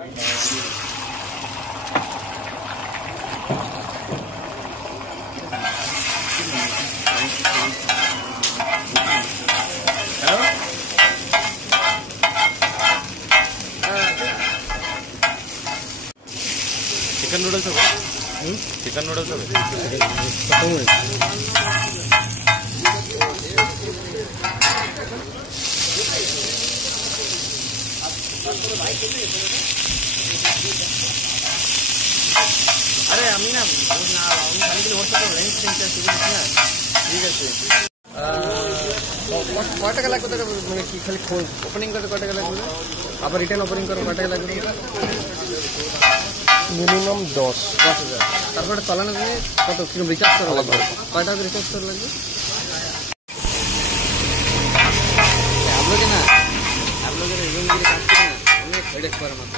chicken noodles हो chicken noodles हो अरे আমি না আমি খালি হোয়াটসঅ্যাপে রেঞ্জ চেঞ্জ করছি না ঠিক আছে কত টাকা লাগবে তোকে মানে কি খালি ওপেনিং করতে কত টাকা লাগবে আবার রিটার্ন ওপেনিং করতে কত টাকা লাগবে মিনিমাম 10,000 তারপরে চালানো দিয়ে কত কিরকম রিচার্জ করা লাগবে কয় টাকা রিচার্জ করা লাগবে आप लोग है ना आप लोग रूम के लिए काम करना उन्हें हेडेक पर मत